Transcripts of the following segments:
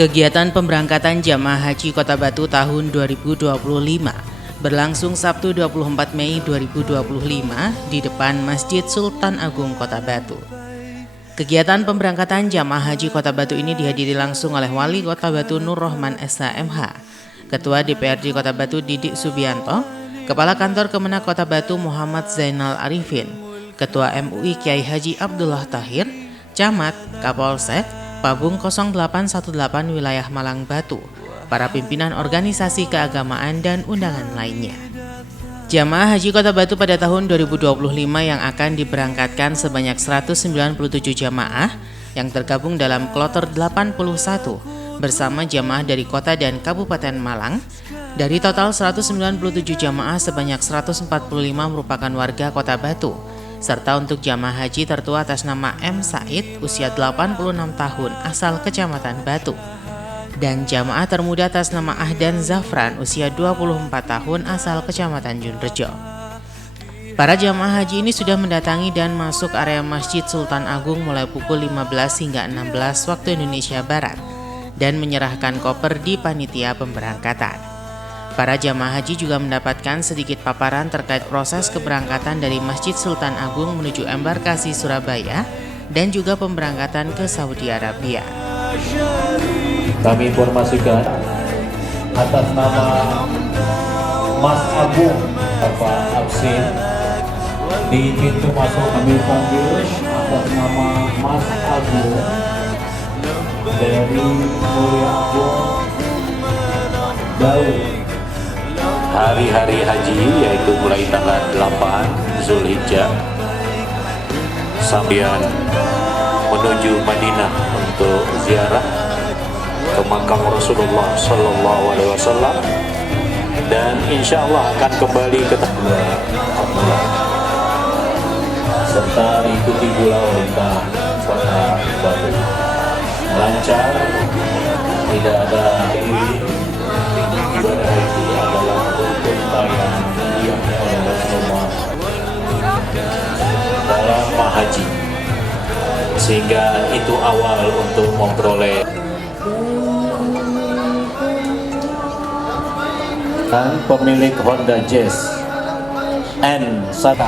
Kegiatan pemberangkatan jamaah haji Kota Batu tahun 2025 berlangsung Sabtu 24 Mei 2025 di depan Masjid Sultan Agung Kota Batu. Kegiatan pemberangkatan jamaah haji Kota Batu ini dihadiri langsung oleh Wali Kota Batu Nur Rohman SHMH, Ketua DPRD Kota Batu Didik Subianto, Kepala Kantor Kemenak Kota Batu Muhammad Zainal Arifin, Ketua MUI Kiai Haji Abdullah Tahir, Camat, Kapolsek, Pabung 0818 Wilayah Malang Batu, para pimpinan organisasi keagamaan dan undangan lainnya. Jamaah Haji Kota Batu pada tahun 2025 yang akan diberangkatkan sebanyak 197 jamaah yang tergabung dalam kloter 81 bersama jamaah dari kota dan kabupaten Malang. Dari total 197 jamaah sebanyak 145 merupakan warga Kota Batu, serta untuk jamaah haji tertua atas nama M. Said usia 86 tahun asal Kecamatan Batu, dan jamaah termuda atas nama Ahdan Zafran usia 24 tahun asal Kecamatan Junrejo. Para jamaah haji ini sudah mendatangi dan masuk area Masjid Sultan Agung mulai pukul 15 hingga 16 waktu Indonesia Barat dan menyerahkan koper di panitia pemberangkatan. Para jamaah haji juga mendapatkan sedikit paparan terkait proses keberangkatan dari Masjid Sultan Agung menuju embarkasi Surabaya dan juga pemberangkatan ke Saudi Arabia. Kami informasikan atas nama Mas Agung Bapak Absin di pintu masuk kami panggil atas nama Mas Agung dari Mulia Agung Daud. Hari-hari haji yaitu mulai tanggal 8 Zulhijjah sambian menuju Madinah untuk ziarah ke makam Rasulullah Sallallahu Alaihi Wasallam, dan insya Allah akan kembali ke Abdullah serta ikuti pula lintas Kota Batu lancar, tidak ada ibadah haji adalah perintah yang diambil oleh Rasulullah dalam haji, sehingga itu awal untuk memperoleh dan pemilik Honda Jazz N1.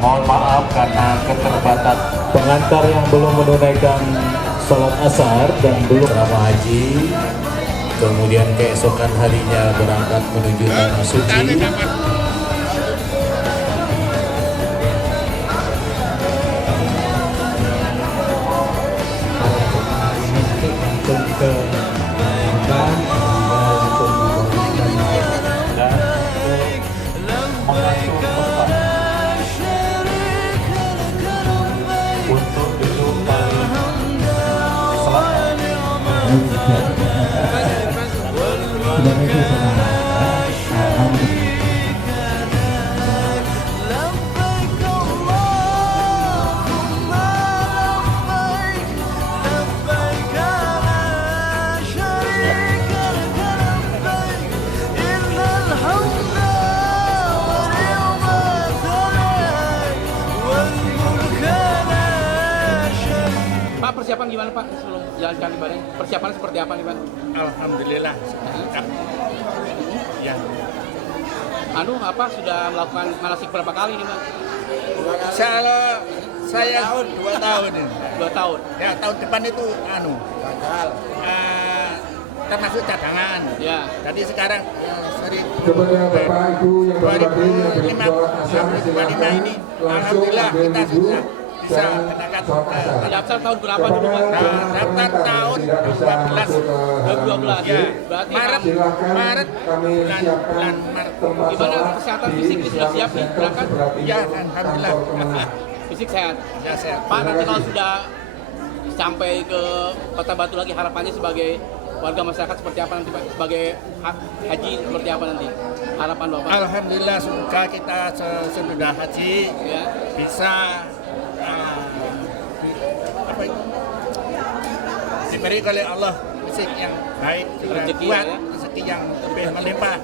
Mohon maaf karena keterbatasan pengantar yang belum menunaikan sholat asar dan belum berapa haji, kemudian keesokan harinya berangkat menuju tanah suci. Ke untuk duduk paling Pak, persiapan gimana Pak sebelum jalankan ibadah? Persiapan seperti apa nih Pak? Alhamdulillah. Ya. Apa sudah melakukan manasik berapa kali nih Pak? Saya 2 tahun ini. 2 tahun. Ya, tahun depan itu gagal. Termasuk cadangan. Ya. Jadi sekarang Kepada Bapak Ibu yang berbakti yang berdoa ini alhamdulillah kita sudah bisa kenakan Daftar tahun berapa dulu Pak? daftar tahun 2012. 2012. Ya. Berarti Maret bulan Maret. gimana kesehatan fisik ini sudah siap nih berangkat? Ya, alhamdulillah. Fisik sehat. Ya, sehat. Pak, nanti kalau sudah sampai ke Kota Batu lagi, harapannya sebagai warga masyarakat seperti apa nanti Pak? Sebagai haji seperti apa nanti? Harapan Bapak? Alhamdulillah, semoga kita sesudah haji Ya. bisa diberi oleh Allah fisik yang baik, Rezeki kuat, ya. rezeki yang lebih melimpah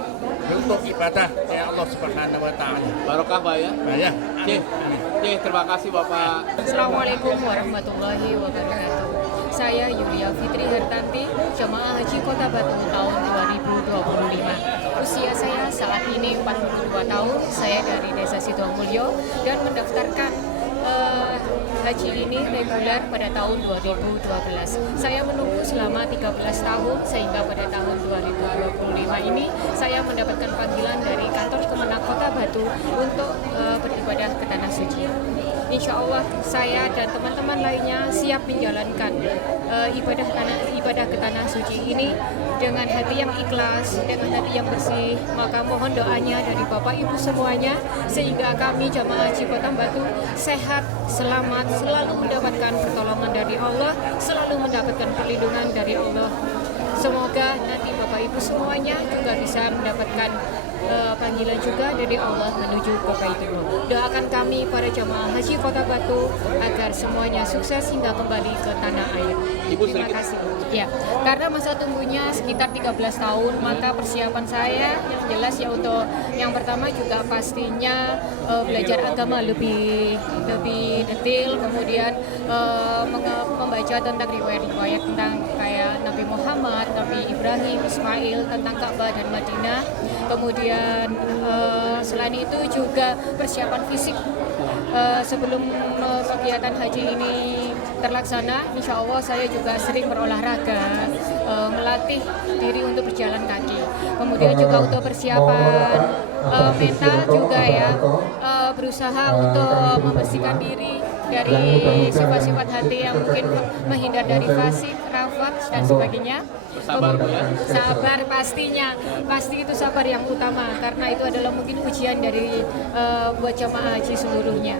untuk ibadah ya Allah Subhanahu wa taala. Barokah Pak ya. Ya. Oke, terima kasih Bapak. Assalamualaikum warahmatullahi wabarakatuh. Saya saya Yulia Fitri Hertanti, Jemaah Haji Kota Batu tahun 2025. Usia saya saat ini 42 tahun, saya dari Desa Sidoarjo dan mendaftarkan haji ini reguler pada tahun 2012. Saya menunggu selama 13 tahun sehingga pada tahun 2025 ini saya mendapatkan panggilan dari kantor Kemenak Kota Batu untuk beribadah ke Tanah Suci. Insya Allah saya dan teman-teman lainnya siap menjalankan ibadah ke Tanah Suci ini dengan hati yang ikhlas, dengan hati yang bersih. Maka mohon doanya dari Bapak Ibu semuanya sehingga kami jamaah Haji Kota Batu sehat, selamat, selalu mendapatkan pertolongan dari Allah, selalu mendapatkan perlindungan dari Allah. Semoga nanti Bapak Ibu semuanya juga bisa mendapatkan panggilan juga dari Allah menuju ke Baitullah. Doakan kami para jamaah Haji Kota Batu agar semuanya sukses hingga kembali ke tanah air. Terima kasih. Ya, karena masa tunggunya sekitar 13 tahun, maka persiapan saya jelas ya untuk yang pertama juga pastinya belajar agama lebih detail, kemudian membaca tentang riwayat-riwayat tentang kayak Nabi Muhammad, Nabi Ibrahim, Ismail, tentang Ka'bah dan Madinah. Kemudian selain itu juga persiapan fisik sebelum kegiatan haji ini terlaksana. Insya Allah saya juga sering berolahraga, melatih diri untuk berjalan kaki. Kemudian juga untuk persiapan mental juga ya, berusaha untuk membersihkan diri dari sifat-sifat hati yang mungkin menghindar dari fasik, rafat dan sebagainya. Sabar ya. Sabar pastinya, pasti itu sabar yang utama karena itu adalah mungkin ujian dari buat jamaah haji seluruhnya.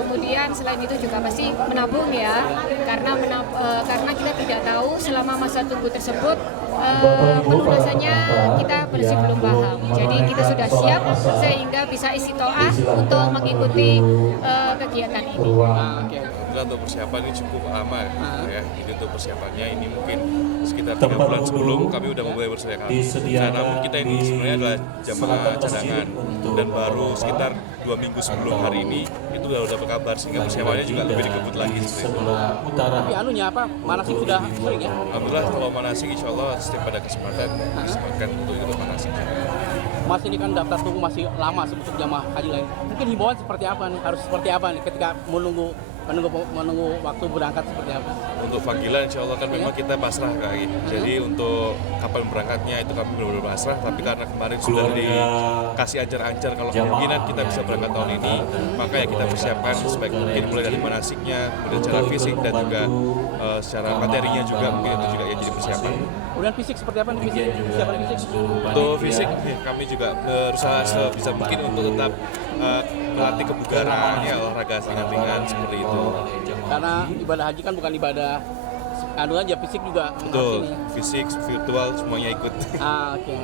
Kemudian selain itu juga pasti menabung ya, karena kita tidak tahu selama masa tunggu tersebut pelunasannya kita masih belum paham. Jadi kita sudah siap sehingga bisa istiqoah untuk mengikuti kegiatan ini. Untuk persiapan ini cukup aman ya. Jadi untuk persiapannya ini mungkin sekitar 3 bulan sebelum kami udah mulai bersedia. Namun kita ini sebenarnya adalah jamaah cadangan dan baru sekitar 2 minggu sebelum hari ini itu udah berkabar sehingga persiapannya juga lebih dikebut lagi sebenarnya. Tapi anunya apa? Manasik sudah sering ya? Alhamdulillah kalau manasik insya Allah setiap pada kesempatan disempatkan untuk ikut manasik. Mas ini kan daftar tunggu masih lama sebetulnya jamaah haji lain. Mungkin himbauan seperti apa nih? Harus seperti apa nih ketika menunggu waktu berangkat seperti apa? Untuk panggilan insya Allah kan memang kita pasrah kali. Jadi untuk kapan berangkatnya itu kami benar-benar pasrah. Tapi karena kemarin sudah dikasih ancar-ancar kalau kemungkinan kita bisa berangkat tahun ini, maka ya kita persiapkan sebaik mungkin mulai dari manasiknya, kemudian secara fisik dan juga secara materinya juga mungkin itu juga ya jadi persiapan. Kemudian fisik seperti apa nih persiapan fisik? Untuk fisik kami juga berusaha sebisa mungkin untuk tetap melatih kebugaran ya, olahraga ringan-ringan seperti itu. Karena ibadah haji kan bukan ibadah anu aja, fisik juga. Betul, fisik, virtual semuanya ikut. Oke.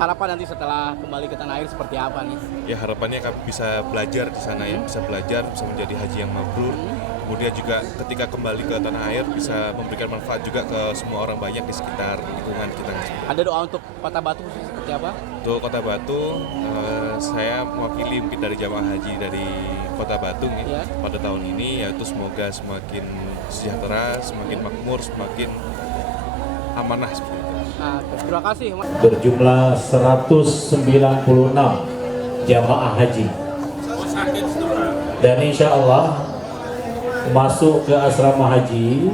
Harapan nanti setelah kembali ke tanah air seperti apa nih? Ya harapannya kami bisa belajar di sana ya, bisa belajar, bisa menjadi haji yang mabrur. Kemudian juga ketika kembali ke tanah air bisa memberikan manfaat juga ke semua orang banyak di sekitar lingkungan kita. Ada doa untuk Kota Batu seperti apa? Untuk Kota Batu, saya mewakili mungkin dari jamaah haji dari Kota Batu ya, pada tahun ini, yaitu semoga semakin sejahtera, semakin makmur, semakin amanah seperti itu. Terima kasih. Berjumlah 196 jamaah haji. Dan insya Allah masuk ke asrama haji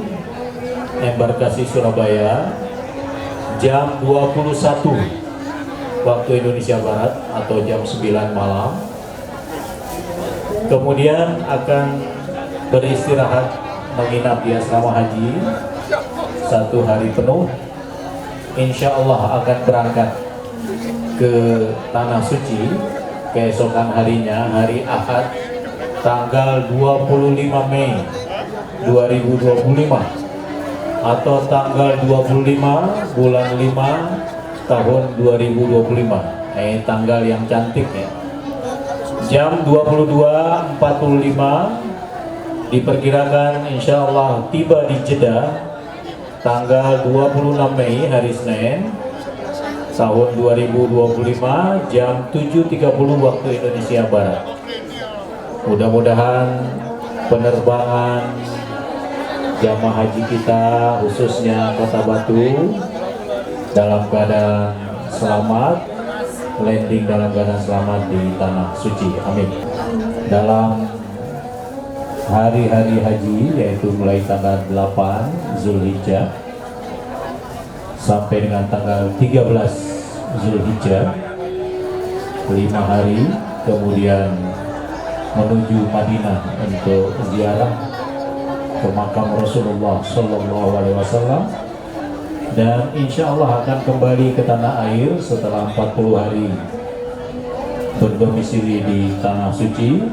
embarkasi Surabaya jam 21 waktu Indonesia Barat atau jam 9 malam. Kemudian akan beristirahat menginap di asrama haji 1 hari penuh. Insya Allah akan berangkat ke Tanah Suci keesokan harinya, hari Ahad tanggal 25 Mei 2025 atau tanggal 25 bulan 5 tahun 2025. Tanggal yang cantik ya. Jam 22.45 diperkirakan insya Allah tiba di Jeddah tanggal 26 Mei hari Senin tahun 2025 jam 7.30 waktu Indonesia Barat. Mudah-mudahan penerbangan jamaah haji kita khususnya Kota Batu dalam keadaan selamat, landing dalam keadaan selamat di tanah suci. Amin. Dalam hari-hari haji yaitu mulai tanggal 8 Zulhijjah sampai dengan tanggal 13 Zulhijjah, 5 hari, kemudian menuju Madinah untuk ziarah ke makam Rasulullah Sallallahu Alaihi Wasallam, dan insya Allah akan kembali ke tanah air setelah 40 hari berdomisili di tanah suci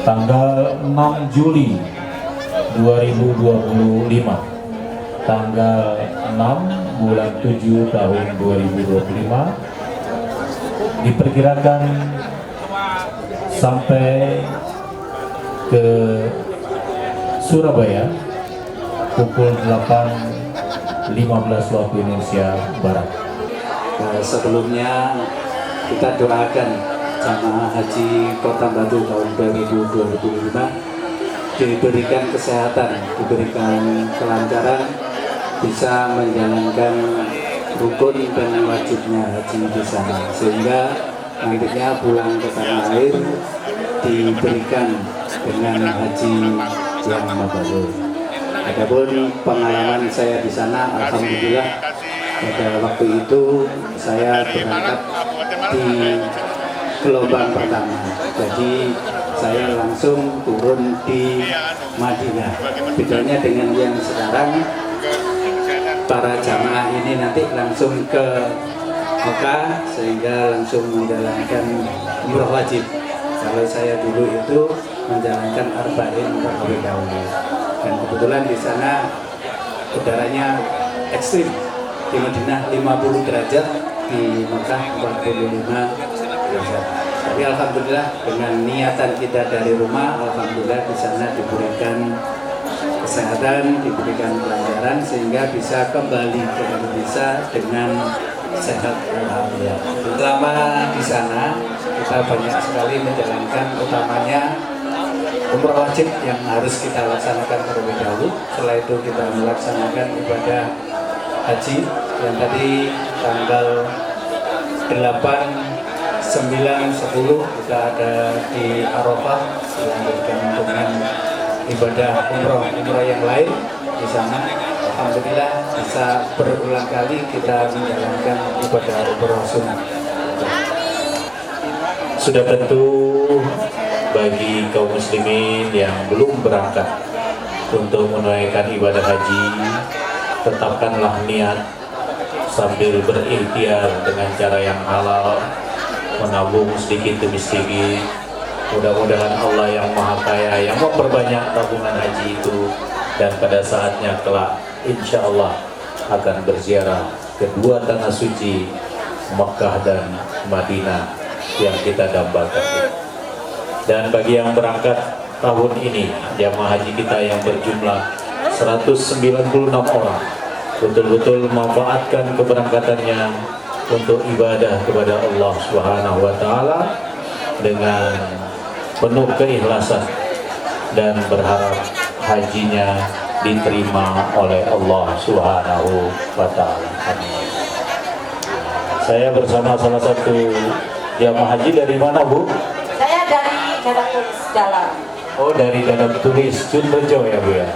tanggal 6 Juli 2025, tanggal 6 bulan 7 tahun 2025, diperkirakan sampai ke Surabaya pukul 8.15 waktu Indonesia Barat. Sebelumnya kita doakan jamaah haji Kota Batu tahun 2025 diberikan kesehatan, diberikan kelancaran, bisa menjalankan rukun dan wajibnya haji di sana, sehingga nantinya pulang ke tanah air diberikan dengan haji yang mabrur. Adapun pengalaman saya di sana, alhamdulillah pada waktu itu saya berangkat di gelombang pertama, jadi saya langsung turun di Madinah. Bedanya dengan yang sekarang, para jamaah ini nanti langsung ke Mekah sehingga langsung menjalankan umroh wajib. Kalau saya dulu itu menjalankan arba'in terlebih dahulu, dan kebetulan di sana udaranya ekstrim. Di Madinah 50 derajat, di Mekah 45 derajat. Tapi alhamdulillah dengan niatan kita dari rumah, alhamdulillah di sana diberikan kesehatan, diberikan pelajaran sehingga bisa kembali ke Indonesia dengan sehat alhamdulillah. Selama di sana kita banyak sekali menjalankan, utamanya umroh wajib yang harus kita laksanakan terlebih dahulu. Setelah itu kita melaksanakan ibadah haji yang tadi tanggal 8, 9, 10 kita ada di Arafah, dilanjutkan dengan ibadah umroh yang lain di sana. Alhamdulillah bisa berulang kali kita menjalankan ibadah umroh sunnah. Sudah tentu bagi kaum muslimin yang belum berangkat untuk menunaikan ibadah haji, tetapkanlah niat sambil berikhtiar dengan cara yang halal, menabung sedikit demi sedikit. Mudah-mudahan Allah yang Maha Kaya yang memperbanyak tabungan haji itu, dan pada saatnya kelak insya Allah akan berziarah kedua tanah suci Makkah dan Madinah yang kita dambakan. Dan bagi yang berangkat tahun ini, jamaah haji kita yang berjumlah 196 orang, betul-betul memanfaatkan keberangkatannya untuk ibadah kepada Allah Subhanahu wa Ta'ala dengan penuh keikhlasan dan berharap hajinya diterima oleh Allah Subhanahu wa Ta'ala. Saya bersama salah satu jamaah haji dari mana, Bu? Saya dari Dadap Tulis Dalam. Oh, dari Dadap Tulis Junrejo ya, Bu ya.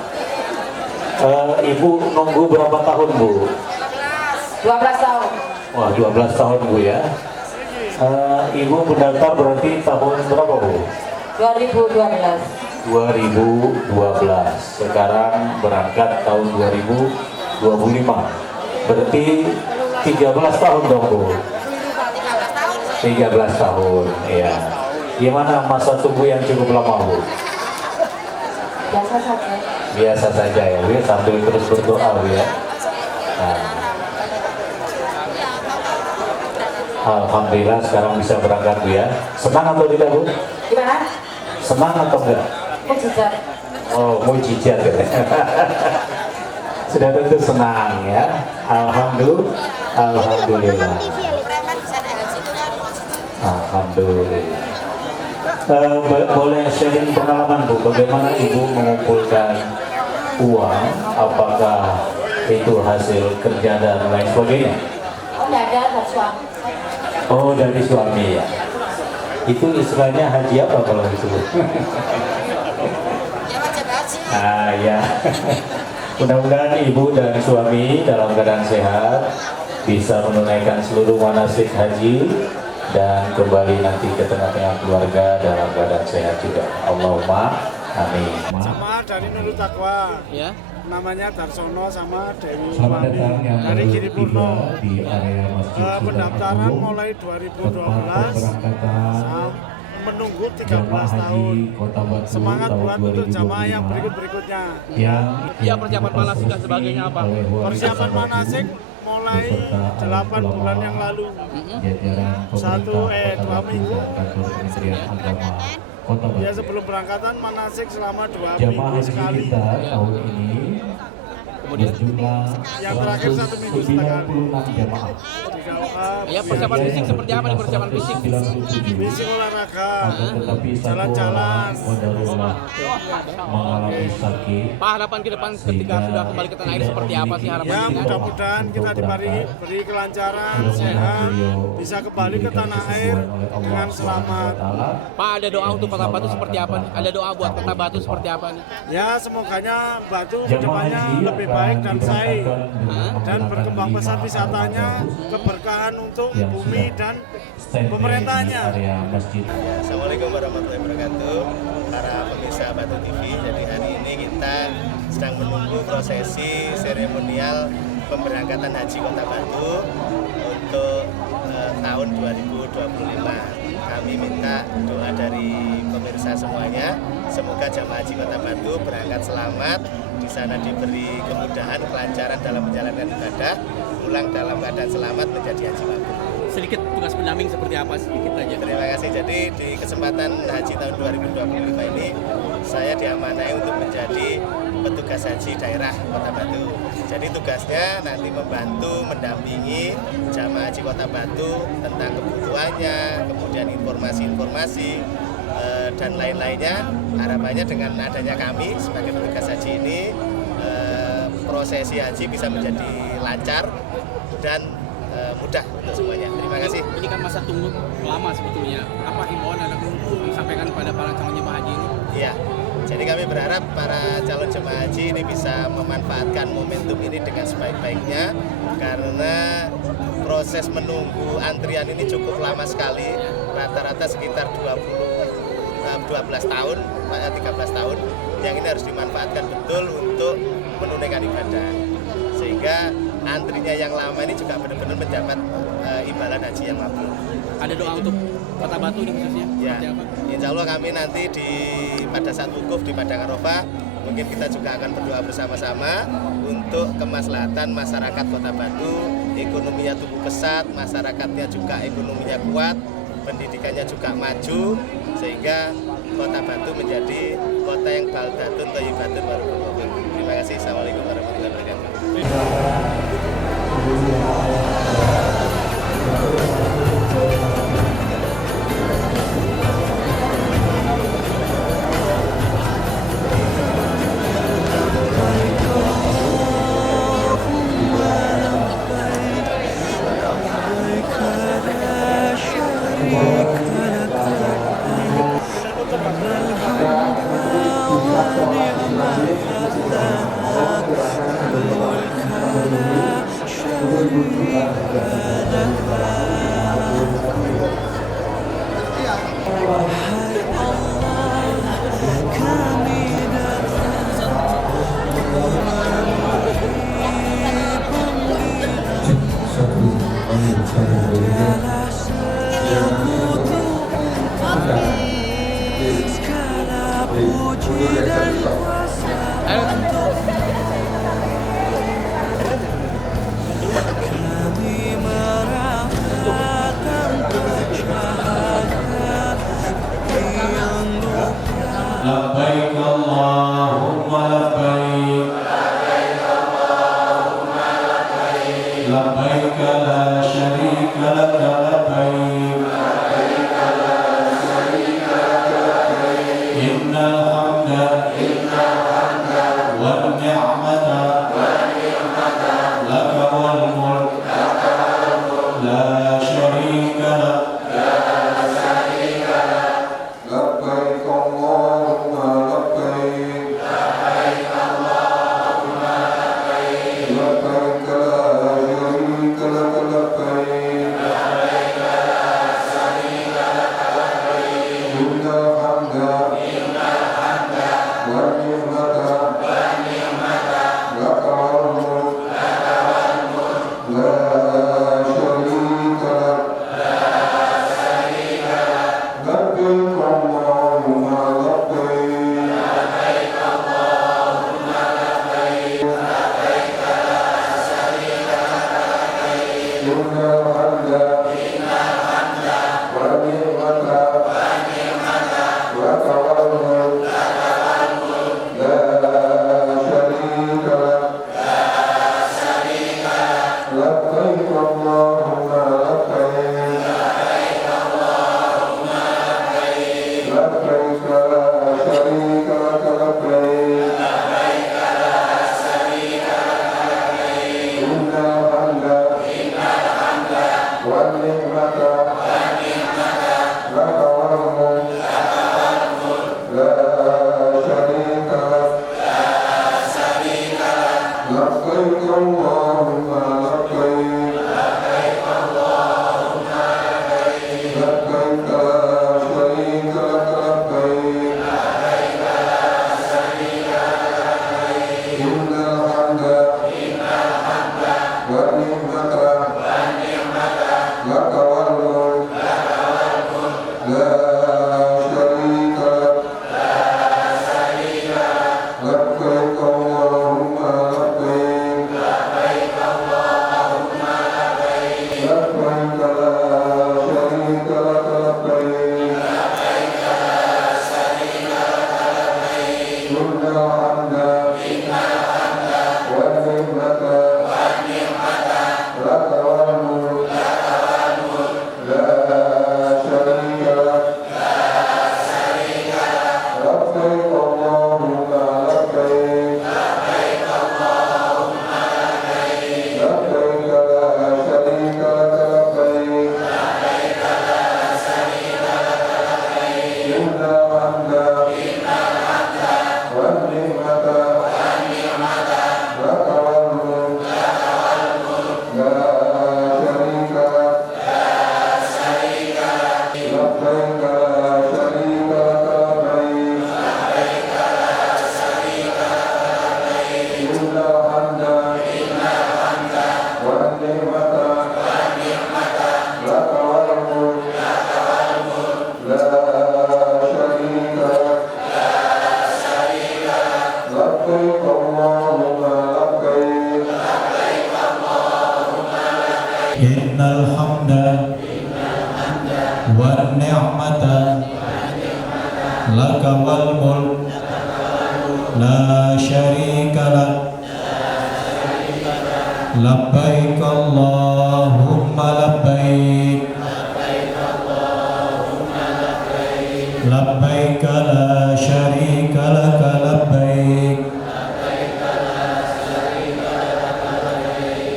Ibu nunggu berapa tahun, Bu? 12 tahun. Wah, 12 tahun, Bu ya. Ibu mendaftar berarti tahun berapa, Bu? 2012. 2012. Sekarang berangkat tahun 2025. Berarti 13 tahun dong, Bu. 13 tahun, ya. Gimana masa tunggu yang cukup lama, Bu? Biasa saja. Biasa saja ya, Bu, sambil terus berdoa, Bu ya. Nah. Alhamdulillah sekarang bisa berangkat, Bu ya. Senang atau tidak, Bu? Gimana? Senang atau enggak? Mujizat. Oh, mujizat ya. Sudah tentu senang ya. Alhamdulillah. Alhamdulillah. Alhamdulillah. Boleh sharing pengalaman, Bu, bagaimana Ibu mengumpulkan uang, apakah itu hasil kerja dan lain sebagainya? Oh, enggak ada dari suami. Oh, dari suami ya. Itu istilahnya haji apa kalau itu? Ya wajib haji. Ah ya. Mudah-mudahan ibu dan suami dalam keadaan sehat, bisa menunaikan seluruh manasik haji dan kembali nanti ke tengah-tengah keluarga dalam keadaan sehat juga. Allahumma amin. Jamaah dari Nurul Taqwa. Ya. Namanya Darsono sama Dewi Selamat Wani datang yang dari baru Giripurno. tiba di area Masjid Sultan Pendaftaran Agung. mulai 2012 Keberangkatan menunggu 13 jamaah tahun. haji Kota Batu Semangat tahun buat untuk jamaah yang 2025 berikut-berikutnya. Ya, persiapan manasik dan sebagainya apa? Persiapan manasik mulai 8 bulan yang lalu. 2 minggu. Ya, sebelum berangkatan manasik selama 2 Jamaah minggu haji sekali. kita tahun ini berjumlah Yang terakhir 1 minggu sekali. 96 jamaah. Ya, persiapan fisik seperti apa nih persiapan fisik? Fisik olahraga, Tetapi satu jalan-jalan. orang qadarullah mengalami sakit. Pak, harapan ke depan ketika sudah kembali ke tanah air seperti apa sih harapan Ya, kita? mudah-mudahan kita beri kelancaran, sehat, bisa kembali ke tanah air dengan selamat. Pak, ada doa untuk Kota Batu seperti apa nih? Ada doa buat Kota Batu seperti apa nih? Ya, semoganya Batu kedepannya lebih baik dan baik dan berkembang pesat wisatanya, keberkahan untuk bumi dan pemerintahnya. Assalamualaikum warahmatullahi wabarakatuh, para pemirsa Batu TV. Jadi hari ini kita sedang menunggu prosesi seremonial pemberangkatan haji Kota Batu untuk tahun 2025. Kami minta doa dari pemirsa semuanya, semoga jamaah haji Kota Batu berangkat selamat, di sana diberi kemudahan, kelancaran dalam menjalankan ibadah, pulang dalam keadaan selamat menjadi haji mabrur. Sedikit tugas pendamping seperti apa sedikit aja? Terima kasih. Jadi di kesempatan haji tahun 2025 ini saya diamanai untuk menjadi petugas haji daerah Kota Batu. Jadi tugasnya nanti membantu mendampingi jamaah haji Kota Batu tentang kebutuhannya, kemudian informasi-informasi dan lain-lainnya. Harapannya dengan adanya kami sebagai petugas haji ini, prosesi haji bisa menjadi lancar dan mudah untuk semuanya. Terima kasih. Ini kan masa tunggu lama sebetulnya. Apa himbauan Anda sampaikan kepada para calon jemaah haji ini? Iya. Jadi kami berharap para calon jemaah haji ini bisa memanfaatkan momentum ini dengan sebaik-baiknya, karena proses menunggu antrian ini cukup lama sekali, rata-rata sekitar 12 tahun, 13 tahun, yang ini harus dimanfaatkan betul untuk menunaikan ibadah, sehingga antrinya yang lama ini juga benar-benar mendapat imbalan haji yang mabrur. Ada doa untuk Kota Batu ini khususnya? Ya, insya Allah kami nanti pada saat wukuf di Padang Arafah, mungkin kita juga akan berdoa bersama-sama untuk kemaslahatan masyarakat Kota Batu, ekonominya tumbuh pesat, masyarakatnya juga ekonominya kuat, pendidikannya juga maju, sehingga Kota Batu menjadi kota yang baldatun thayyibatun warahmatullahi. Terima kasih. Assalamualaikum warahmatullahi wabarakatuh. Labbaik Allahumma labbaik, labbaik la syarika laka labbaik, innal hamda wan Innal hamda wan ni'mata laka wal mulk la syarika lak labbaik Allahumma labbaik labbaik la syarika laka labbaik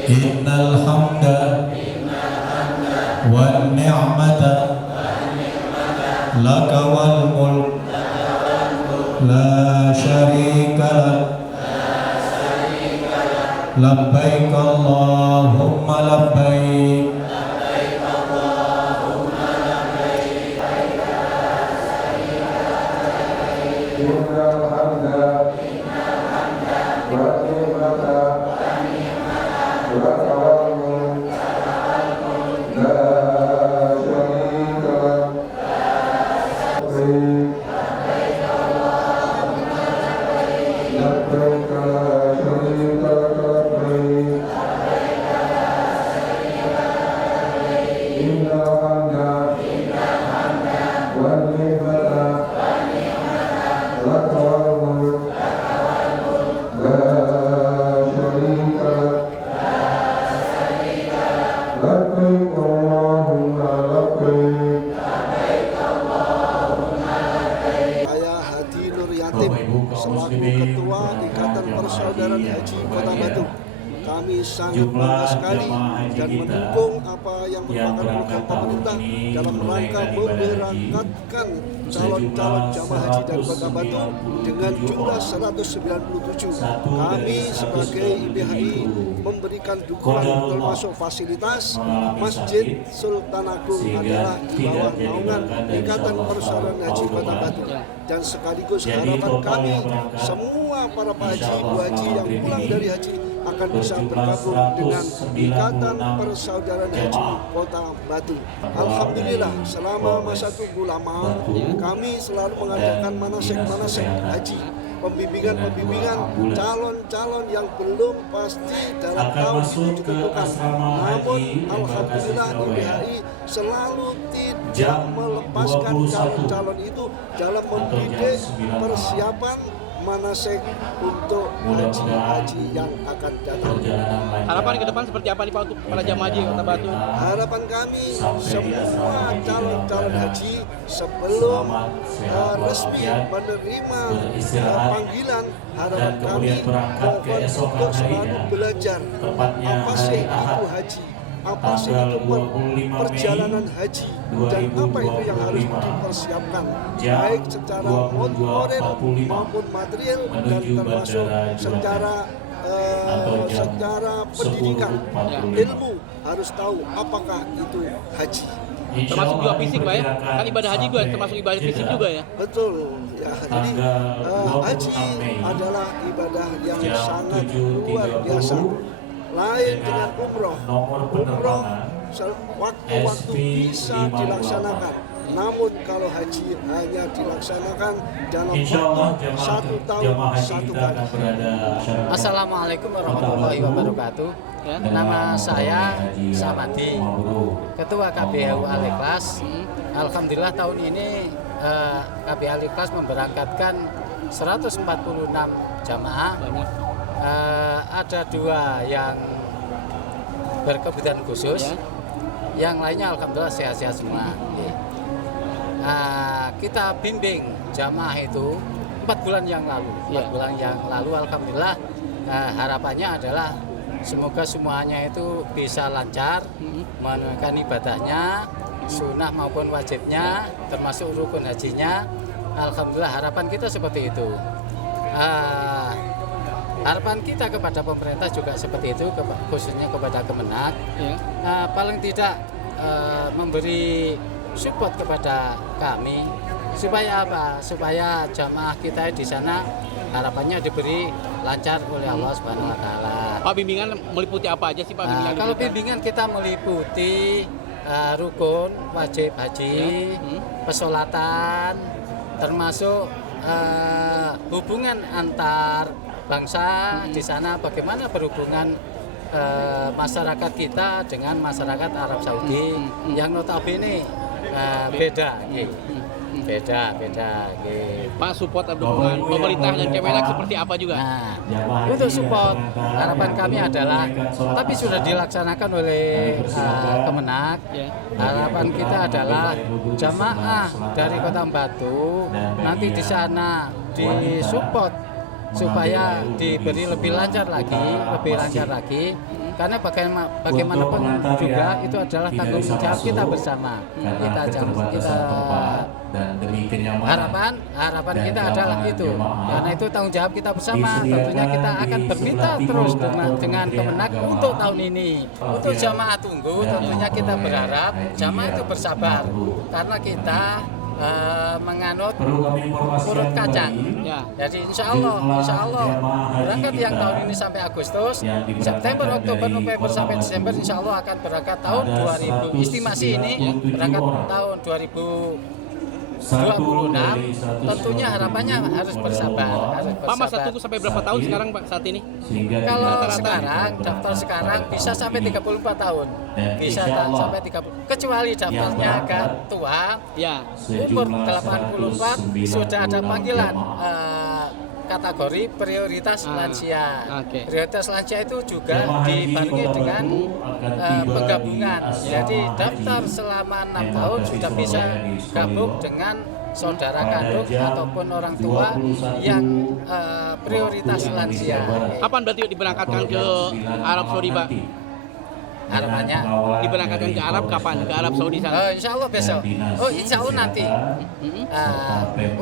innal hamda wan ni'mata laka wal mulk la syarika lak labbaik Allahumma labbaik selaku Ketua Ikatan Persaudaraan Haji Kota Batu. Kami sangat bangga sekali dan mendukung apa yang merupakan program pemerintah dalam rangka memberangkatkan calon-calon jamaah haji dan Kota Batu dengan jumlah 197. Kami sebagai IBHI memberikan dukungan termasuk fasilitas. Masjid Sultan Agung adalah di bawah naungan Ikatan Persaudaraan Haji Kota Batu, dan sekaligus harapan kami semua para haji, Bu Haji yang pulang dari haji akan bisa bergabung dengan Ikatan Persaudaraan Haji Kota Batu. Alhamdulillah, selama masa tunggu lama kami selalu mengadakan manasik-manasik haji, pembimbingan calon-calon yang belum pasti dalam tahun itu ditentukan. Namun alhamdulillah IBHI selalu tidak melepaskan calon-calon itu dalam mendidik persiapan manasik untuk haji-haji yang akan datang. Harapan ke depan seperti apa nih Pak untuk para jamaah haji Kota Batu? Harapan kami semua calon-calon haji sebelum resmi menerima panggilan, harapan kami untuk selalu belajar apa sih itu haji, apa sih itu perjalanan haji dan apa itu yang harus dipersiapkan baik secara moral maupun material dan termasuk secara pendidikan ilmu harus tahu apakah itu haji. Termasuk juga fisik Pak ya? Kan ibadah haji juga termasuk ibadah fisik juga ya? Betul ya, jadi haji adalah ibadah yang sangat luar biasa. Lain dengan umroh. Umroh waktu-waktu bisa dilaksanakan. Namun kalau haji hanya dilaksanakan dalam waktu 1 tahun 1 kali. Assalamualaikum warahmatullahi wabarakatuh. Nama saya Samadi, Ketua KBHU Al-Ikhlas. Alhamdulillah tahun ini KBHU Al-Ikhlas memberangkatkan 146 jamaah. Ada 2 yang berkebutuhan khusus, yang lainnya alhamdulillah sehat-sehat semua. Kita bimbing jamaah itu 4 bulan yang lalu. 4 bulan yang lalu alhamdulillah harapannya adalah semoga semuanya itu bisa lancar menunaikan ibadahnya, sunnah maupun wajibnya, termasuk rukun hajinya. Alhamdulillah harapan kita seperti itu. Harapan kita kepada pemerintah juga seperti itu, khususnya kepada Kemenak. Paling tidak memberi support kepada kami supaya apa? Supaya jamaah kita di sana harapannya diberi lancar oleh Allah Subhanahu wa taala. Pak, bimbingan meliputi apa aja sih Pak? Kalau bimbingan kita meliputi rukun wajib haji, pesolatan, termasuk hubungan antar bangsa di sana, bagaimana berhubungan masyarakat kita dengan masyarakat Arab Saudi yang notabene beda. Pak, support dukungan pemerintah dan Kemenak seperti apa juga? Untuk support harapan kami adalah, tapi sudah dilaksanakan oleh Kemenak. Harapan kita adalah jamaah dari Kota Batu nanti di sana disupport supaya diberi lebih lancar lagi. Karena bagaimanapun juga itu adalah tanggung jawab kita bersama. Harapan kita adalah itu. Karena itu tanggung jawab kita bersama. Tentunya kita akan bermitra terus dengan Kemenak untuk tahun ini. Untuk jamaah tunggu, tentunya kita berharap jamaah itu bersabar. Karena kita menganut urut kacang. Jadi insya Allah berangkat yang tahun ini sampai Agustus, September, Oktober, November sampai Desember insya Allah akan berangkat tahun 2000. Estimasi ini berangkat tahun 2026. Tentunya harapannya harus bersabar. Pak, masa tunggu sampai berapa tahun sekarang Pak saat ini? Kalau daftar sekarang bisa sampai 34 tahun. Bisa sampai 30. Kecuali daftarnya agak tua, umur 84 sudah ada panggilan kategori prioritas lansia. Prioritas lansia itu juga dibarengi dengan penggabungan. Jadi daftar selama 6 tahun sudah bisa gabung dengan saudara kandung ataupun orang tua yang prioritas lansia. Kapan berarti diberangkatkan ke Arab Saudi Pak? Harapannya diberangkatkan ke Arab kapan? Ke Arab Saudi sana? Insya Allah besok. Insya Allah nanti.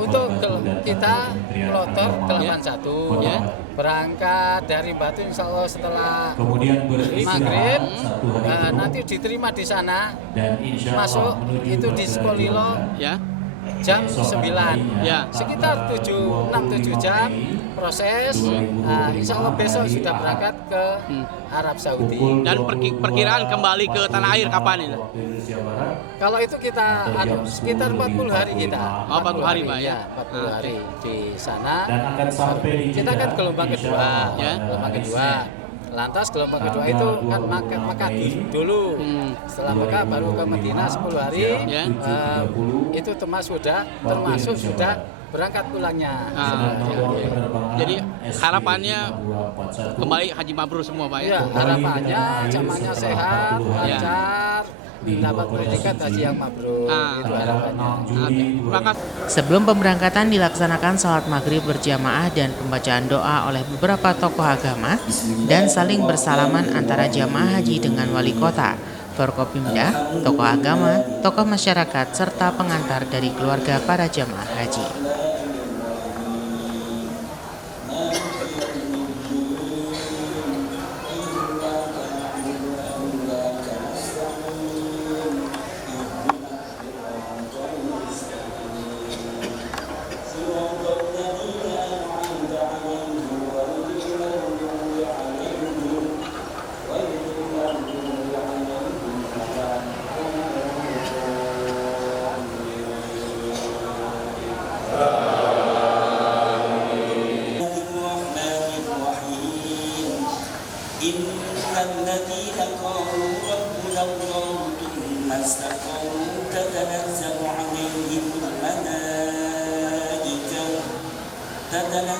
Untuk kita kloter 81 berangkat dari Batu insya Allah setelah maghrib, nanti diterima di sana, masuk itu di Sekolilo jam 9, sekitar 6-7 jam proses. Insya Allah besok sudah berangkat ke Arab Saudi. Dan perkiraan kembali ke tanah air kapan ini? Kalau itu kita sekitar 40 hari kita. 40 hari Pak ya? 40 hari di sana. Kita kan gelombang kedua, gelombang kedua. Lantas gelombang kedua itu kan Makkah dulu. Setelah Makkah baru ke Madinah 10 hari. Itu termasuk sudah berangkat pulangnya. Jadi harapannya kembali haji mabrur semua Pak ya? Harapannya jamaahnya sehat, lancar, dapat predikat haji yang mabrur. Itu harapannya. Sebelum pemberangkatan dilaksanakan sholat maghrib berjamaah dan pembacaan doa oleh beberapa tokoh agama dan saling bersalaman antara jamaah haji dengan wali kota, Forkopimda, tokoh agama, tokoh masyarakat, serta pengantar dari keluarga para jamaah haji. الذين قالوا ربنا الله ثم استقاموا تتنزل عليهم الملائكة ألا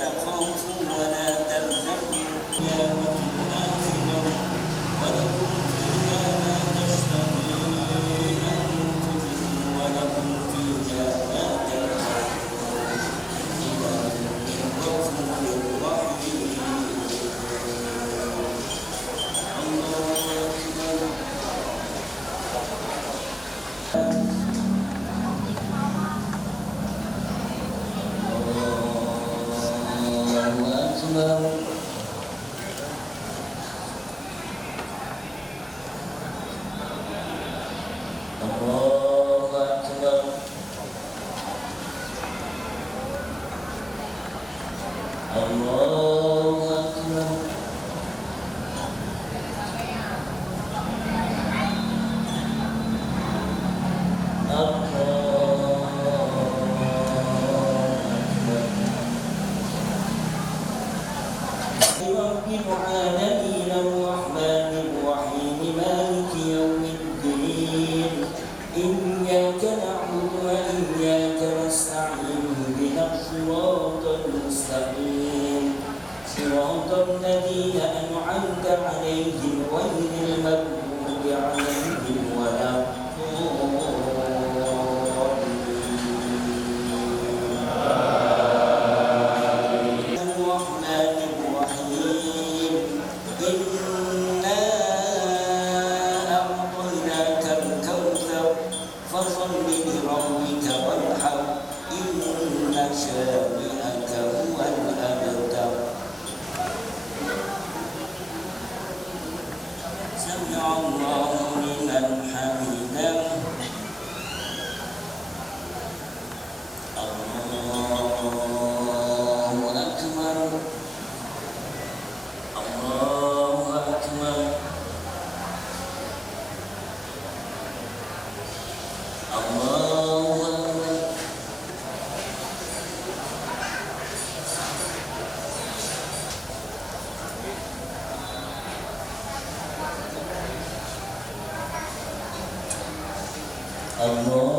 تخافوا ولا تحزنوا واليوم الآخر ولكم فيها ما تشتهي أنفسكم ولكم فيها ما رب العالمين الرحمن الرحيم مالك يوم الدين إياك نعبد وإياك نستعين اهدنا الصراط المستقيم صراط الذين أنعمت عليهم غير المغضوب عليهم ولا فصل لربك وانحر إن شانئك هو الأبتر سمع الله لمن حمده الله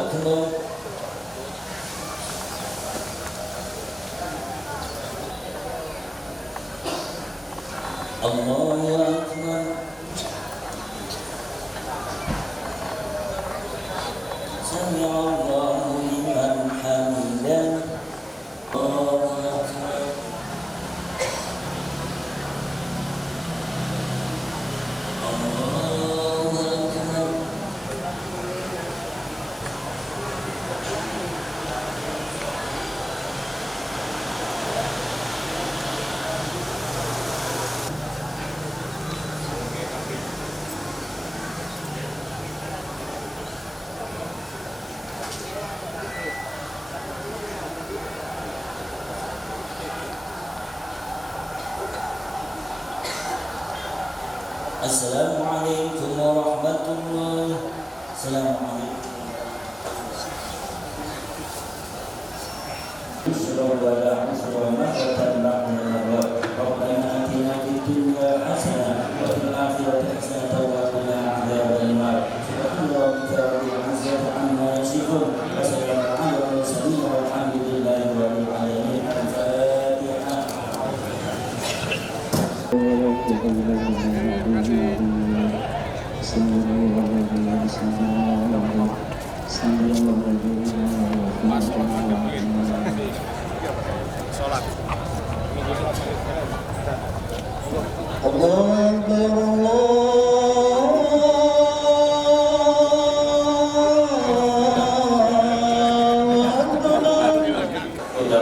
أكبر الله أكبر Assalamualaikum warahmatullahi wabarakatuh. Kita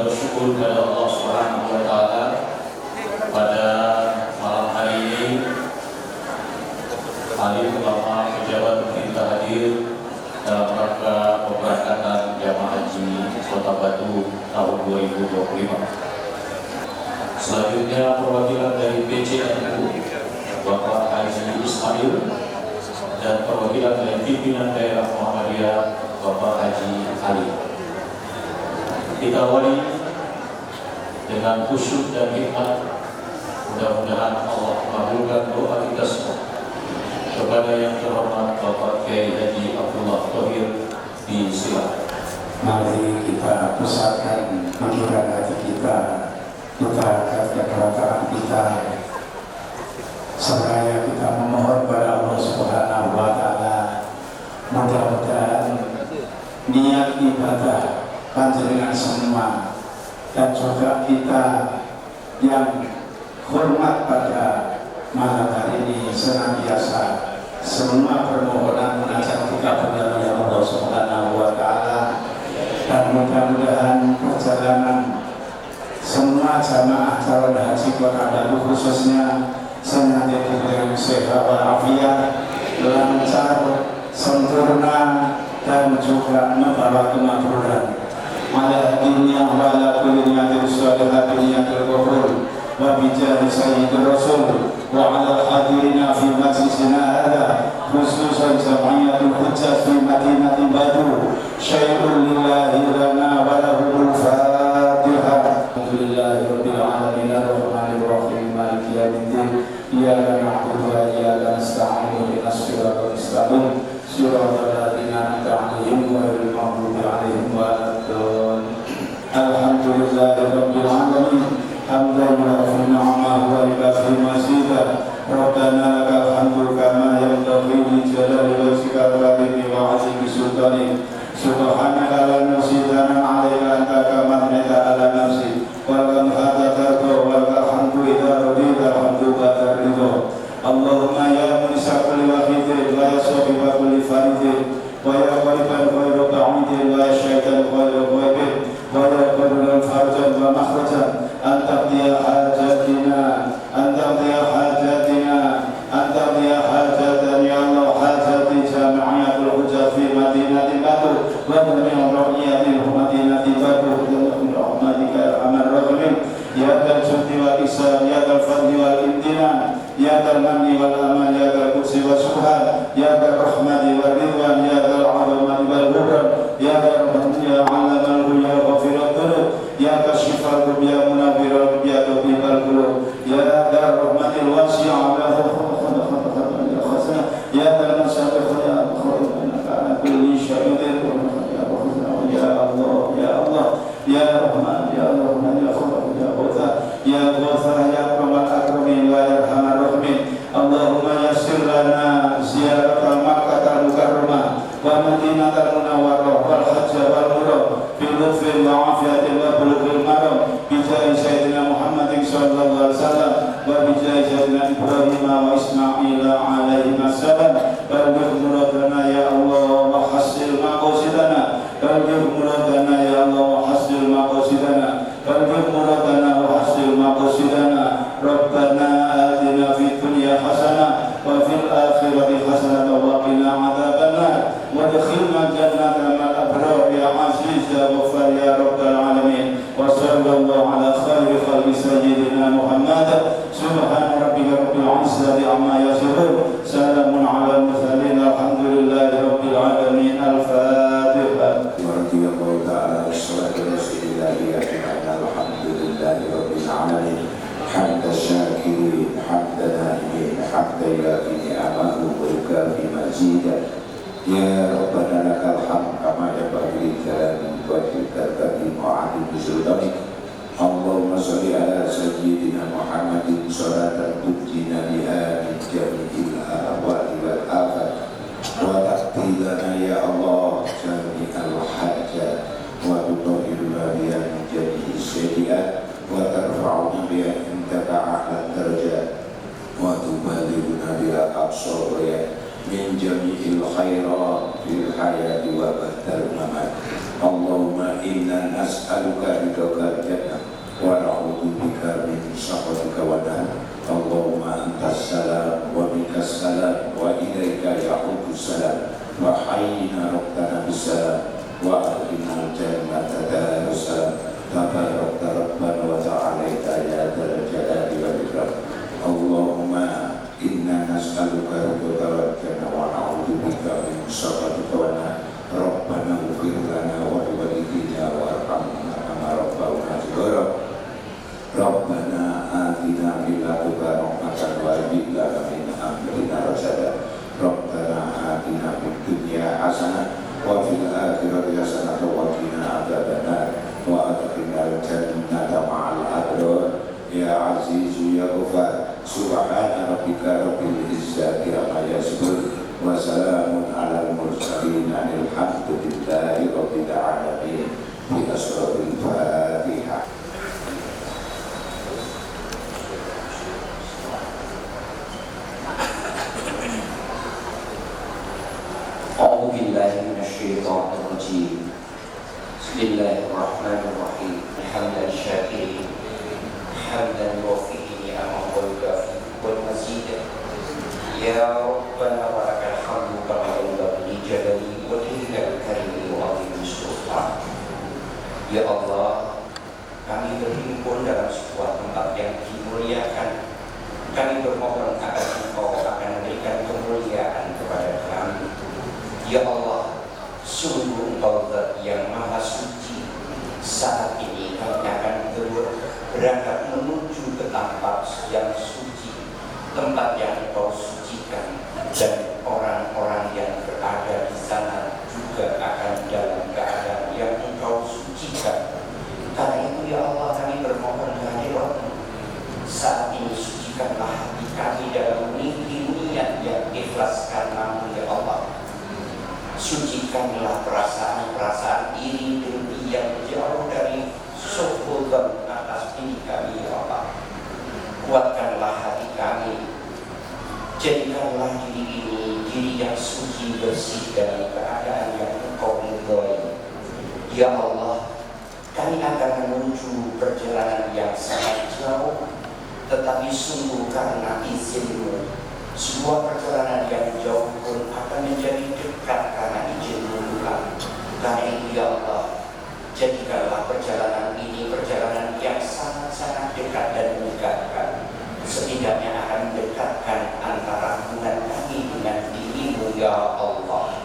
bersyukur kepada Allah Subhanahu wa Ta'ala pada malam hari ini. Hadir ulama, pejabat pemerintah hadir dalam rangka pemberangkatan jamaah haji Kota Batu tahun 2025. Selanjutnya perwakilan dari PCNU Bapak Haji Ismail dan perwakilan dari pimpinan daerah Muhammadiyah Bapak Haji Ali. Kita awali dengan khusyuk dan hikmat. Mudah-mudahan Allah mengabulkan doa kita semua kepada yang terhormat Bapak Kiai Haji Abdullah Thohir di Silat. Mari kita pusatkan pikiran hati kita keberakaran kita, seraya kita memohon pada Allah Subhanahu wa Ta'ala. Mudah-mudahan niat ibadah panjenengan semua dan juga kita yang hormat pada malam hari ini senantiasa semua permohonan munajat kita kepada Allah Subhanahu wa Ta'ala, dan mudah-mudahan perjalanan semua jamaah calon haji Kota Batu khususnya senantiasa diberikan sehat walafiat, lancar, sempurna, dan juga membawa kemakmuran. Ala dunia wa ala kulli niyatin shalihatin niyatil ghafur wa bijahi sayyidil rasul wa ala hadirina fi majlisina hadha khususan jam'iyatul hujjah fi madinati Batu syai'un lillahi lana wa lahul fatihah. Alhamdulillahi rabbil alamin arrahmanir rahim maliki yaumiddin iyyaka na'budu wa iyyaka nasta'in ihdinas siratal mustaqim siratal ladzina an'amta 'alaihim ghairil maghdubi 'alaihim waladdallin. Alhamdulillahi rabbil alamin hamdan yu'affi ni'amahu wa yukafi mazidah. Rabbana lakal hamdu kama yanbaghi li jalali wajhikal karimi wa 'azimi sultanik. Subhanaka la nuhsi thanan 'alaika anta kama athnayta 'ala nafsi wa lam hadathartu wa lakal hamdu idza radita hamdu ba'da ridha. Allahumma ya munisa kulli wahidin wa ya sahiba kulli faridin wa ya qariban ghairu ba'idin wa ya syaitan ghairu ghaibin wa ya qadiran farjan wa makhrajan anta qdiya hajatina anta qdiya hajatina anta qdiya hajatan ya Allah hajati jami'atul hujjah fi madinati Batu wa jami'u ra'iyatil madinati Batu rahmatika amar rahimin ya dal judi wal ihsan ya dal fadli wal imtinan ya dal manni wal aman ya dal qudsi wa subhan ya dal rahmati wal ridwan ya dal azamati wal ghufran ya dal rahmati ya alamal ya ghafirul dhunub ya kashifal dhunub ya munawwirul ya tabibal qulub ya dal rahmatil wasi'ah ya dal masabiq ya khairan kulli syai'in ya Allah ya Allah ya Rahman ya Rahman ya Khabar ya Ghafar ya Ghafar ya Akram al-Akramin wa ya Arhamar Rahimin. Allahumma yassir lana ziyarata Makkah al-Mukarramah wa Madinatal Munawwarah wal hajj wal umrah bi lutfin wa afiyatin wa bulughil maram bi jahi sayyidina Muhammadin sallallahu alaihi wasallam wa bi jahi sayyidina Ibrahim wa Ismail alaihi assalam. Balligh muradana ya Allah wa hassil maqasidana. Balligh muradana ya Allah wa hassil maqasidana. Balligh muradana wa hassil maqasidana. Rabbana atina fid dunya hasanah wa fil akhirati hasanah wa qina adzabannar wa adkhilna jannata ma'al abrar ya aziz ya ghaffar ya rabbal alamin. Wa sallallahu ala khairi khalqi sayyidina Muhammad. Subhana rabbika rabbil izzati amma yasifun. Salamun ala mursalin alhamdulillahi rabbil alamin. Al-Fatihah. Warahmatullahi ta'ala wassalatu wassalamu alhamdulillahi rabbil alamin. حمد الشاكرين حمد النائمين حمد الذين آمنوا ويكافي مزيدا يا ربنا لك الحمد كما ينبغي لجلال وجهك الكريم وعظيم سلطانك. اللهم صل على سيدنا محمد صلاة تنجينا بها من جميع الأهوال والآفات وتقضي لنا يا الله جميع الحاجات وتطهرنا بها من جميع السيئات وترفعنا بها عندك أعلى الدرجات وتبلغنا بها أقصى الغايات من جميع الخيرات في الحياة وبعد الممات. اللهم إنا نسألك رضاك الجنة ونعوذ بك من سخطك والنار. اللهم أنت السلام وبك السلام وإليك يعود السلام وحينا ربنا بالسلام وأدخلنا الجنة دار السلام تبارك ربنا وتعاليت يا ذا الجلال والإكرام. اللهم إنا نسألك رضاك والجنة ونعوذ بك من سخطك والنار. ربنا اغفر لنا ولوالدينا وارحمنا كما ربونا صغارا. ربنا آتنا من لدنك رحمة وهيئ لنا من أمرنا رشدا. ربنا آتنا في الدنيا حسنة وفي الآخرة حسنة وقنا عذاب النار وأدخلنا الجنة مع الأبرار يا عزيز يا غفار. سبحان ربك رب العزة عما يصفون وسلام على المرسلين الحمد لله رب العالمين. بأسرار الفاتحة. أعوذ بالله من الشيطان الرجيم. بسم الله الرحمن الرحيم. الحمد لله حمدا يوفي نعمه ويكافئ والمزيد. يا ربنا ولك الحمد كما ينبغي لجلال وجهك الكريم وعظيم سلطانك. Ya Allah, kami berhimpun dalam sebuah tempat yang dimuliakan. Kami bermohon agar Engkau akan memberikan kemuliaan kepada kami. Ya Allah, sungguh Engkau Zat yang Maha Suci. Saat ini kami akan berangkat menuju ke tempat yang suci, tempat yang Engkau sucikan, dan orang-orang yang berada di sana juga akan dalam keadaan yang Engkau sucikan. Karena itu ya Allah, kami bermohon kehadiran-Mu. Saat ini sucikanlah hati kami dalam niat yang ikhlas karena-Mu ya Allah. Sucikanlah perasaan-perasaan iri dengki yang jauh dari suhudon atas diri kami ya Allah. Kuatkanlah hati kami. Jadikanlah diri ini diri yang suci bersih dalam keadaan yang Engkau ridhoi. Ya Allah, kami akan menuju perjalanan yang sangat jauh, tetapi sungguh karena izin-Mu. Sebuah perjalanan yang jauh pun akan menjadi dekat karena izin-Mu pula. Karena itu ya Allah, jadikanlah perjalanan ini perjalanan yang sangat-sangat dekat dan menegakkan. Setidaknya akan mendekatkan antara hubungan kami dengan diri-Mu ya Allah.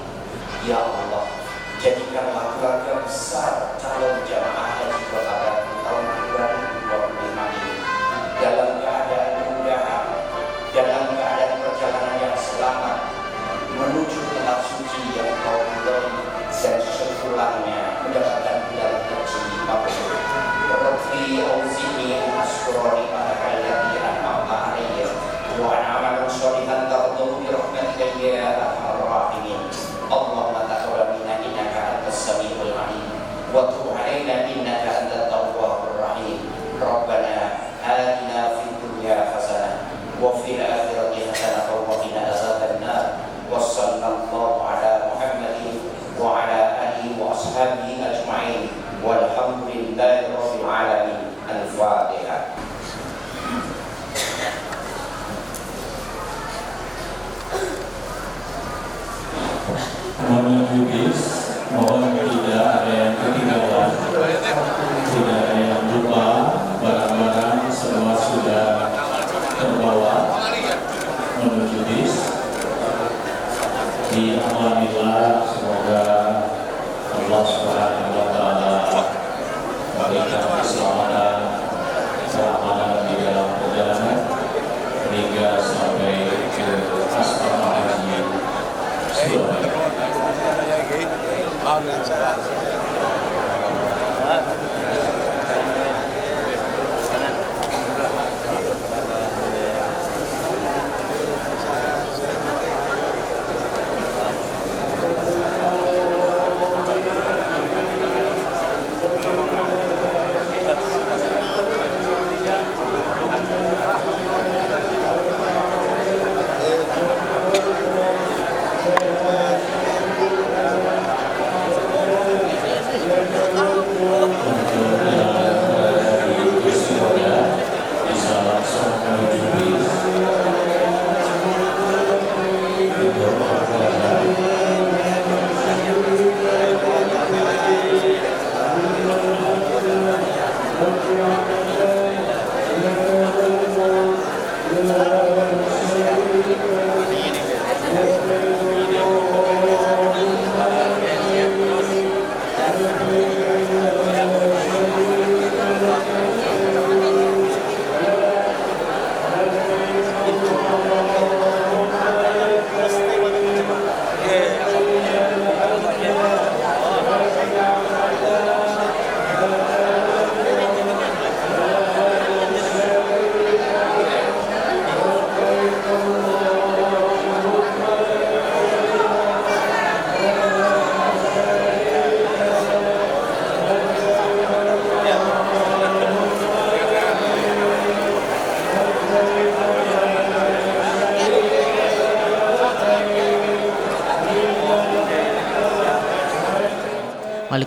Ya Allah, jadikanlah keluarga besar calon jamaah haji Kota Batu tahun 2025 ini dalam keadaan kemudahan, dalam keadaan perjalanan yang selamat menuju tempat suci yang Kau ridhoi, dan sepulangnya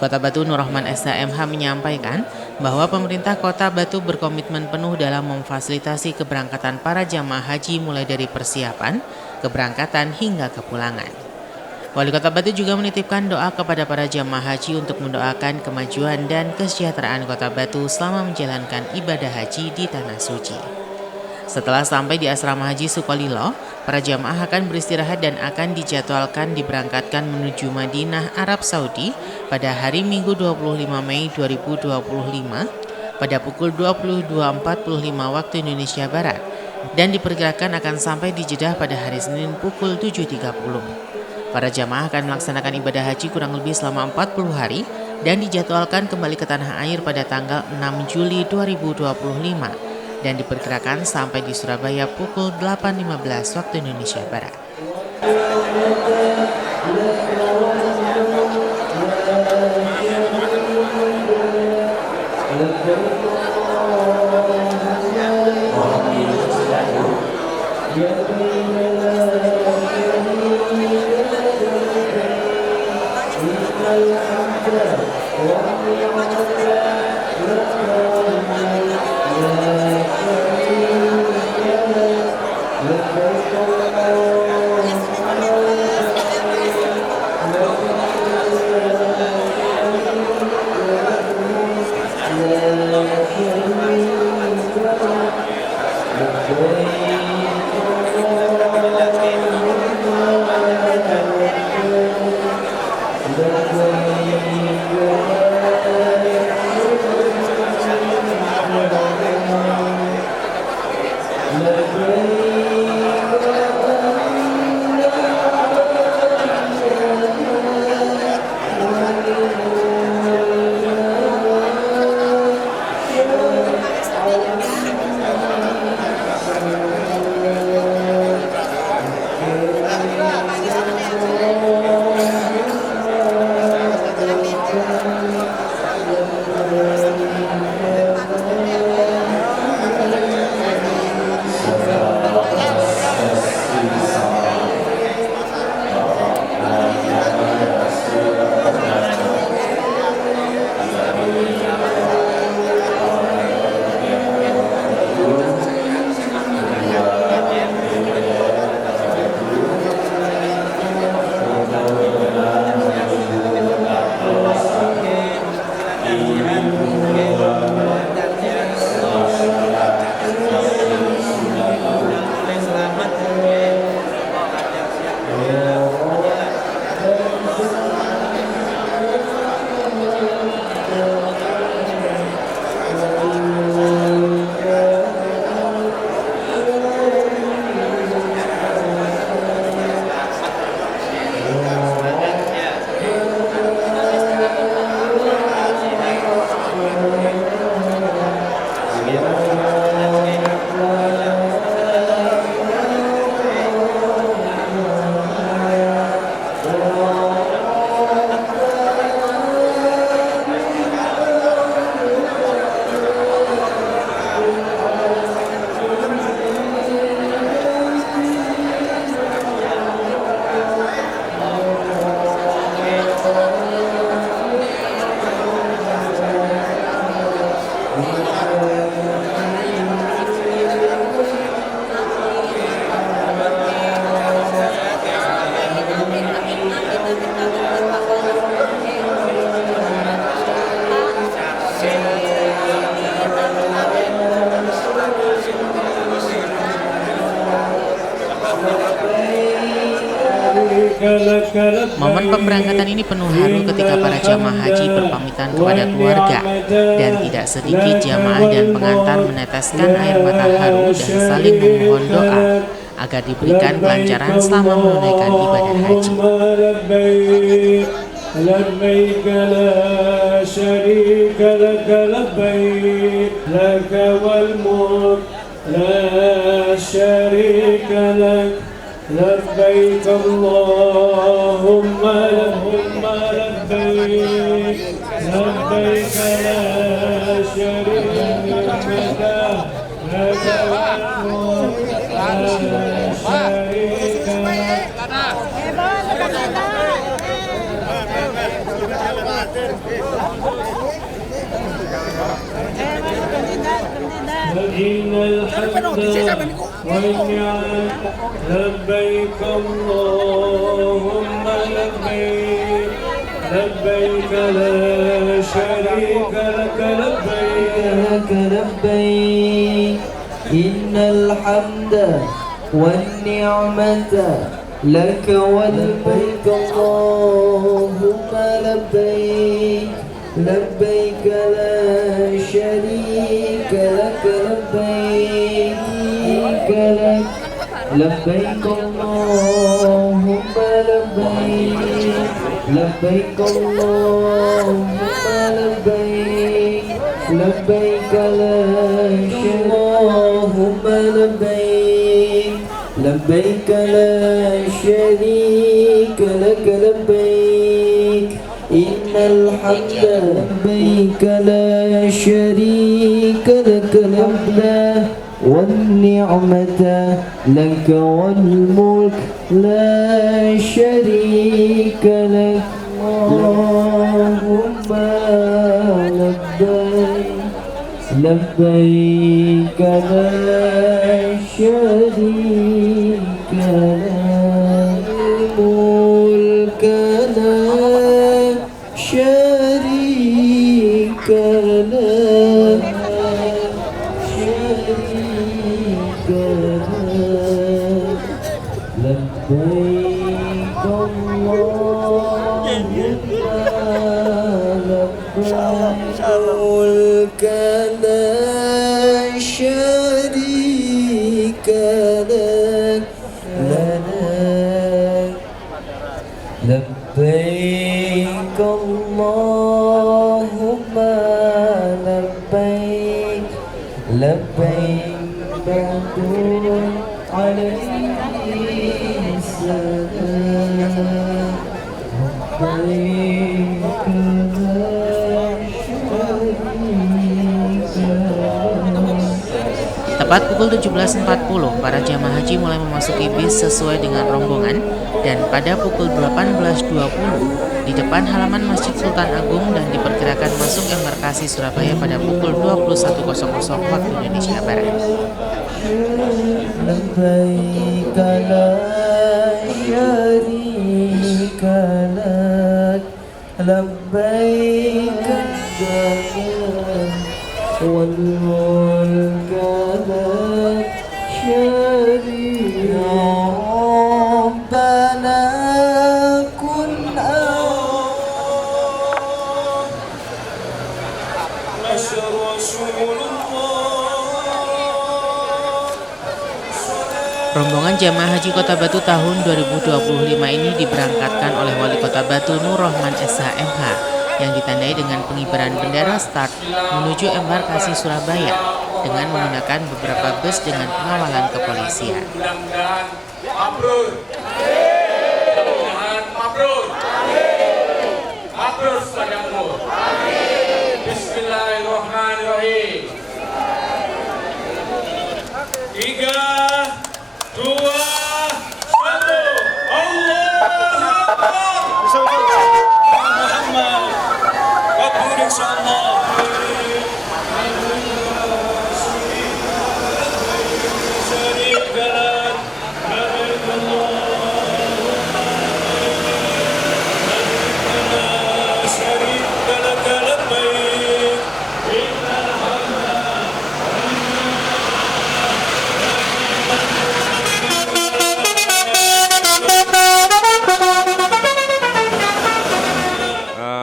Kota Batu Nur Rahman SHMH menyampaikan bahwa pemerintah Kota Batu berkomitmen penuh dalam memfasilitasi keberangkatan para jamaah haji mulai dari persiapan, keberangkatan hingga kepulangan. Wali Kota Batu juga menitipkan doa kepada para jamaah haji untuk mendoakan kemajuan dan kesejahteraan Kota Batu selama menjalankan ibadah haji di Tanah Suci. Setelah sampai di Asrama Haji Sukolilo, para jamaah akan beristirahat dan akan dijadwalkan diberangkatkan menuju Madinah, Arab Saudi pada hari Minggu 25 Mei 2025 pada pukul 22.45 waktu Indonesia Barat dan diperkirakan akan sampai di Jeddah pada hari Senin pukul 7.30. Para jamaah akan melaksanakan ibadah haji kurang lebih selama 40 hari dan dijadwalkan kembali ke tanah air pada tanggal 6 Juli 2025 dan diperkirakan sampai di Surabaya pukul 8.15 waktu Indonesia Barat. Momen pemberangkatan ini penuh haru ketika para jamaah haji berpamitan kepada keluarga dan tidak sedikit jamaah dan pengantar meneteskan air mata haru dan saling memohon doa agar diberikan kelancaran selama menunaikan ibadah haji. لبيك لا شريك لك لبيك لك والملك لا شريك لك لبيك اللهم لبيك لبيك لا شريك لك لك والملك لا شريك لك الحمد والنعمة لبيك اللهم لبيك لبيك لا شريك لك لبيك إن الحمد والنعمة لك والملك اللهم لبيك لبيك لا شريك لك لبيك اللهم لبيك اللهم لبيك لا اللهم لبيك لا شريك لك لبيك إن الحمد لبيك لا شريك لك الحمد والنعمة لك والملك لا شريك لك اللهم لبيك لا شريك لك الملك لا شريك لك لبيك اللهم لبيك لا شريك لك لبيك اللهم لبيك بدر عليه السلام لبيك Tepat pukul 17.40, para jamaah haji mulai memasuki bis sesuai dengan rombongan dan pada pukul 18.20 di depan halaman Masjid Sultan Agung dan diperkirakan masuk embarkasi Surabaya pada pukul 21.00 waktu Indonesia Barat. لبيك لا شريك لك لبيك والملك لا شريك ربنا كن Rombongan jamaah haji Kota Batu tahun 2025 ini diberangkatkan oleh Wali Kota Batu Nur Rahman SH.MH yang ditandai dengan pengibaran bendera start menuju embarkasi Surabaya dengan menggunakan beberapa bus dengan pengawalan kepolisian. Bismillahirrahmanirrahim. 3, 2, 1, Muhammad kabur insyaallah.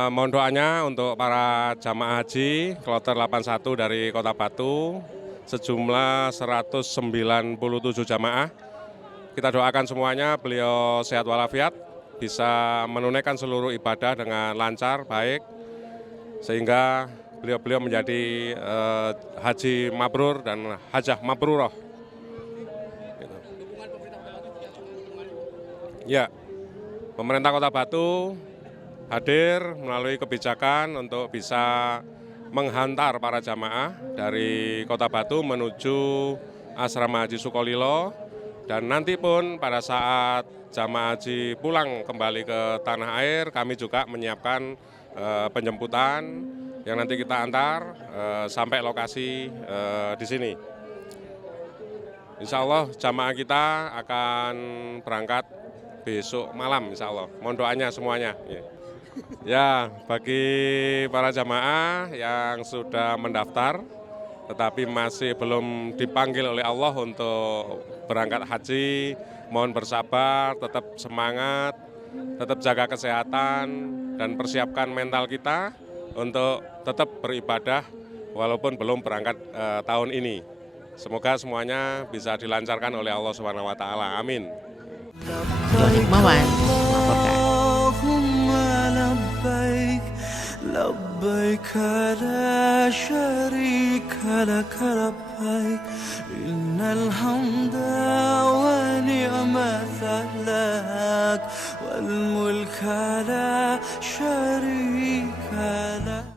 Mohon doanya untuk para jamaah haji kloter 81 dari Kota Batu sejumlah 197 jamaah. Kita doakan semuanya beliau sehat walafiat, bisa menunaikan seluruh ibadah dengan lancar, baik, sehingga beliau menjadi haji mabrur dan hajah mabruroh. Ya, pemerintah Kota Batu hadir melalui kebijakan untuk bisa menghantar para jamaah dari Kota Batu menuju Asrama Haji Sukolilo, dan nanti pun pada saat jamaah haji pulang kembali ke tanah air, kami juga menyiapkan penjemputan yang nanti kita antar sampai lokasi di sini. Insya Allah jamaah kita akan berangkat besok malam insya Allah. Mohon doanya semuanya. Ya, bagi para jamaah yang sudah mendaftar tetapi masih belum dipanggil oleh Allah untuk berangkat haji, mohon bersabar, tetap semangat, tetap jaga kesehatan dan persiapkan mental kita untuk tetap beribadah walaupun belum berangkat tahun ini. Semoga semuanya bisa dilancarkan oleh Allah Subhanahu wa taala. Amin. Doni Mawan melaporkan. لبيك لا شريك لك لبيك إن الحمد ونعمة لك والملك لا شريك لك